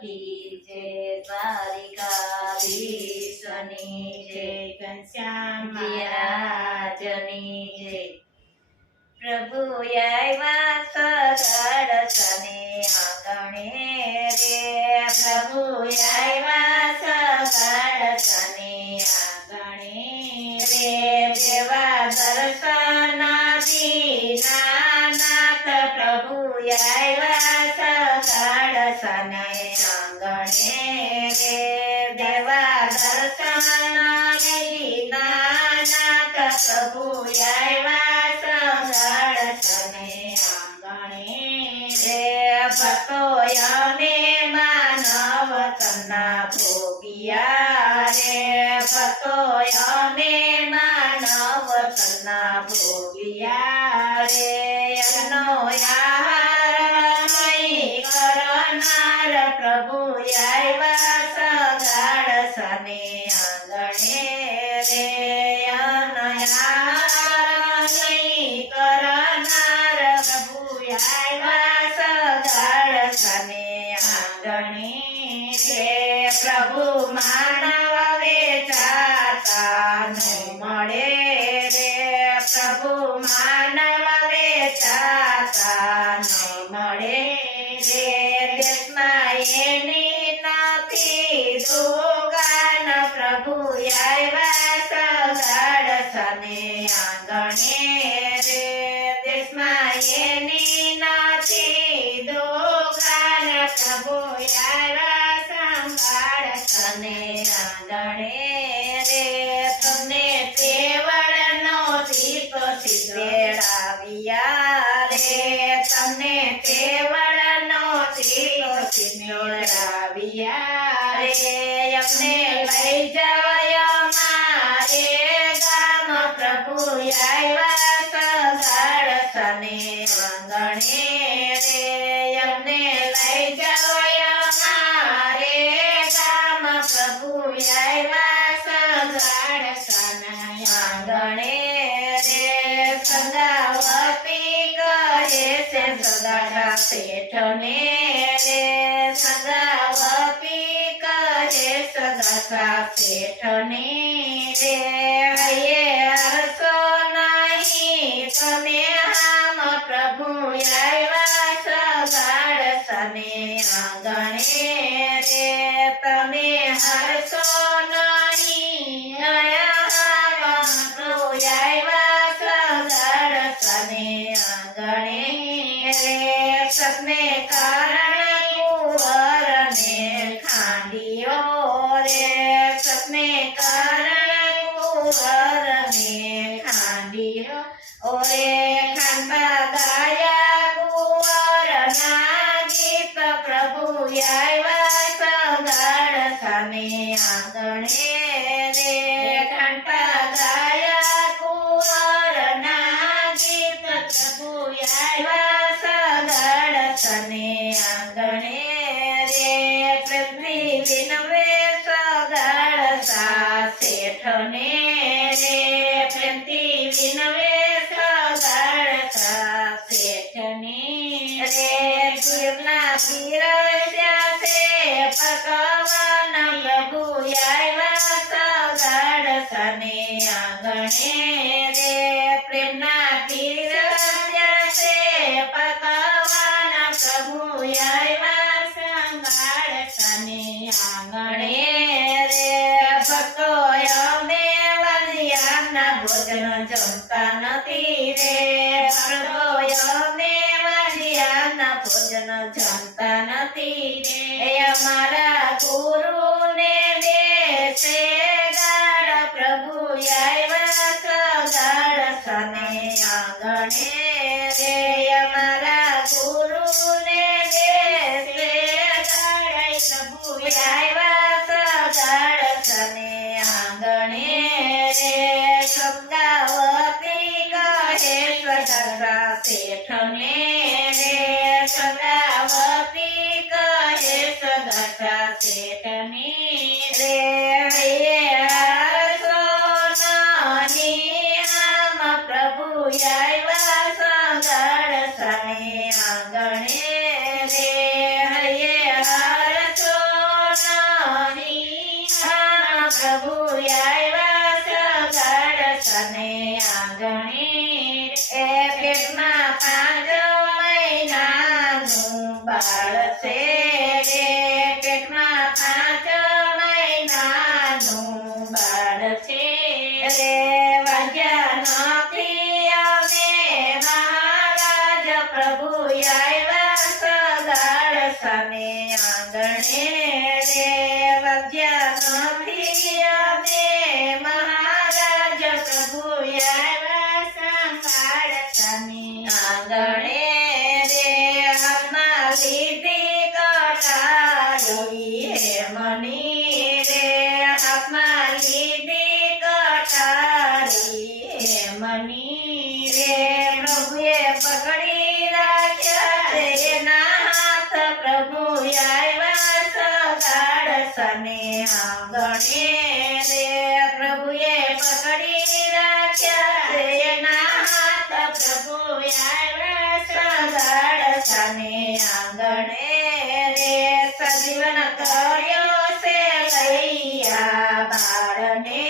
की जय, द्वारिकाधीशनी जय, ઘનશ્યામ રાજની જય। પ્રભુ આવ્યા સગળ સને આંગણે રે, પ્રભુ આવ્યા સગળ સને આંગણે રે, દેવા દર્શન દીનાનાથ પ્રભુ આવ્યા સગળ સને આંગણે રે, દેવા દર્શન દીનાનાથ પ્રભુ આવ્યા સગળ સને આંગણે રે, ભક્તોયને માનવ તના ભોગિયા રે, ભક્તોયને માનવ તના ભોગિયા રે, એનો આહાર નહીં કરનાર પ્રભુ આવ્યા સગળ સને આંગણે રે, એનો આહાર નહીં કરનાર પ્રભુ આવ્યા સગળ સને આંગણે રે, પ્રભુ માનવ વેચાતા ન મળે રે, પ્રભુ માનવ વેચાતા ન મળે રે, દેશમાં એની નથી દુકાન પ્રભુ આવ્યા સગળ સને આંગણે રે, દેશમાં એની નથી દુકાન પ્રભુ આવ્યા સંભાળ સને આંગણે રે, તમને તેવડ નોતી તો સિદ્ધેડાવ્યા રે, તમને તેવડ નોતી તો સિદ્ધેડાવ્યા રે, અમને લઈ જવાય મારે ગામ પ્રભુ આવ્યા સગળ સને આંગણે રે, અમને લઈ જવાય મારે ગામ પ્રભુ આવ્યા સગળ સને આંગણે રે, સંગાવતી કહે છે સગા શેઠને રે, સંગાવતી કહે સગા શેઠને રે, હૈયે હરસો નહીં તમે આમ પ્રભુ આવ્યા સગળ સને આંગણે રે, તમે હરસો નહીં આમ પ્રભુ આવ્યા સગળ સને આંગણે રે, સપને કારણ કુંવરને ખાંડિયો રે, સપને કારણ કુંવરને ખાંડિયો ઓરે, ખાંડવા ગાયા કુંવરના ગીત પ્રભુ આવ્યા સગળ સને આંગણે રે, ખાંડવા ગાયા કુંવરના ગીત પ્રભુ આવ્યા સગળ સને આંગણે રે, પૃથ્વી વિનવે સગળ સા શેઠને રે, પૃથ્વી વિનવે સગળ સા શેઠને રે, પીરના પીરસ્યા છે પકવાન પ્રભુ આવ્યા સગળ સને આંગણે રે, પ્રેમના પીરસ્યા છે પકવાન પ્રભુ આવ્યા સગળ સને આંગણે રે, ભક્તો અમે વલિયાના ભોજન જમતા નથી રે, ભક્તો અમે વલિયાના ભોજન જમતા નથી રે, અમારા ગુરુને દેશે ગાળ પ્રભુ આવ્યા સગળ સને આંગણે રે, અમારા ગુરુને દેશે ગાળ પ્રભુ આવ્યા સગળ સને આંગણે રે, સંગાવતી કહે સગા શેઠને રે, સંગાવતી કહે સગા શેઠને રે, હૈયે હરસો નહીં આમ પ્રભુ આવ્યા સગળ સને આંગણે રે, હૈયે હરસો પ્રભુ આવ્યા સગાડ સને આંગણે એ પેટમાં 5 મહિનાનું બાળ છે રે પેટમાં 5 મહિનાનું બાળ છે રે વાગ્યા નથી અમે મહારાજ પ્રભુ આવ્યા સગાડ સને આંગણે રે વાગ્યા નથી અમે મહારાજ પ્રભુ આવ્યા સગાડ સને આંગણે રે હાથમાં લીધી કટારી હે મની રે હાથમાં લીધી કટારી હે મની રે પ્રભુએ પકડી રાખ્યા રે એના હાથ પ્રભુ આવ્યા સગાડ સને આંગણે રે પ્રભુએ પકડી રાખ્યા રે એના હાથ પ્રભુ આવ્યા સગાડ સને આંગણે રે સજીવન કર્યો છે લૈયા બાળને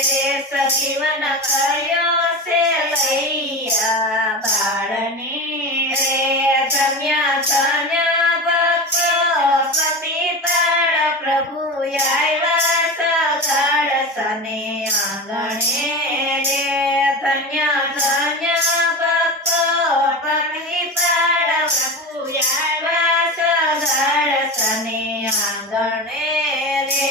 રે સજીવન કર્યો છે લૈયા બાળને રે ધન્ય ધન્ય ભક્ત પ્રતિપાળ પ્રભુ આવ્યા સગાડ સને આંગણે રે ધન્ય ધન્ય ભક્ત પ્રતિપાળ પ્રભુ આવ્યા સગાડ સને આંગણે રે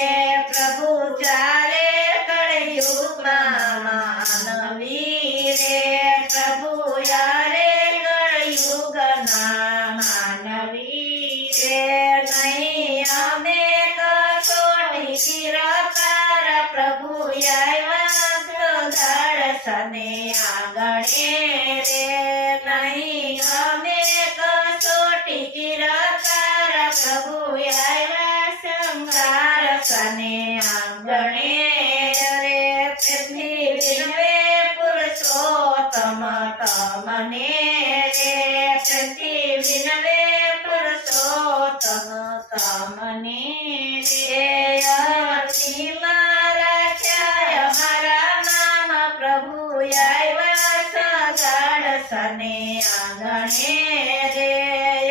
પ્રભુ ચાલે કળયુગમાં માનવી રે પ્રભુ યારે કળયુગના માનવી રે નહીં અમે કસોટી કિરકાર પ્રભુ આવ્યા સગાડ સને આંગણે રે નહીં અમે કસોટી કિરકાર પ્રભુ આવ્યા સંગાર સને આંગણે રે પૃથ્વી વિનવે પુરુષોત્તમ તમને રે પૃથ્વી વિનવે પુરુષોત્તમ તમને રે અતિ મારા ખ્યાય મારા નામ પ્રભુ આવ્યા સગાડ સને આંગણે રે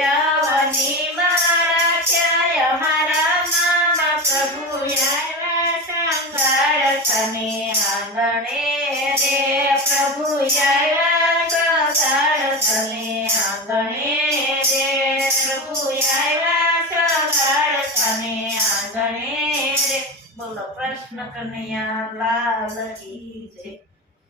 યવની મારા ખ્યાય મારા નામ પ્રભુ આવ્યા સગાડ સને આંગણે રે પ્રભુ આવ્યા સગાડ સને આંગણે રે પ્રભુ આવ્યા સગાડ સને આંગણે રે બોલો કૃષ્ણ કનૈયા લાલ કી જય.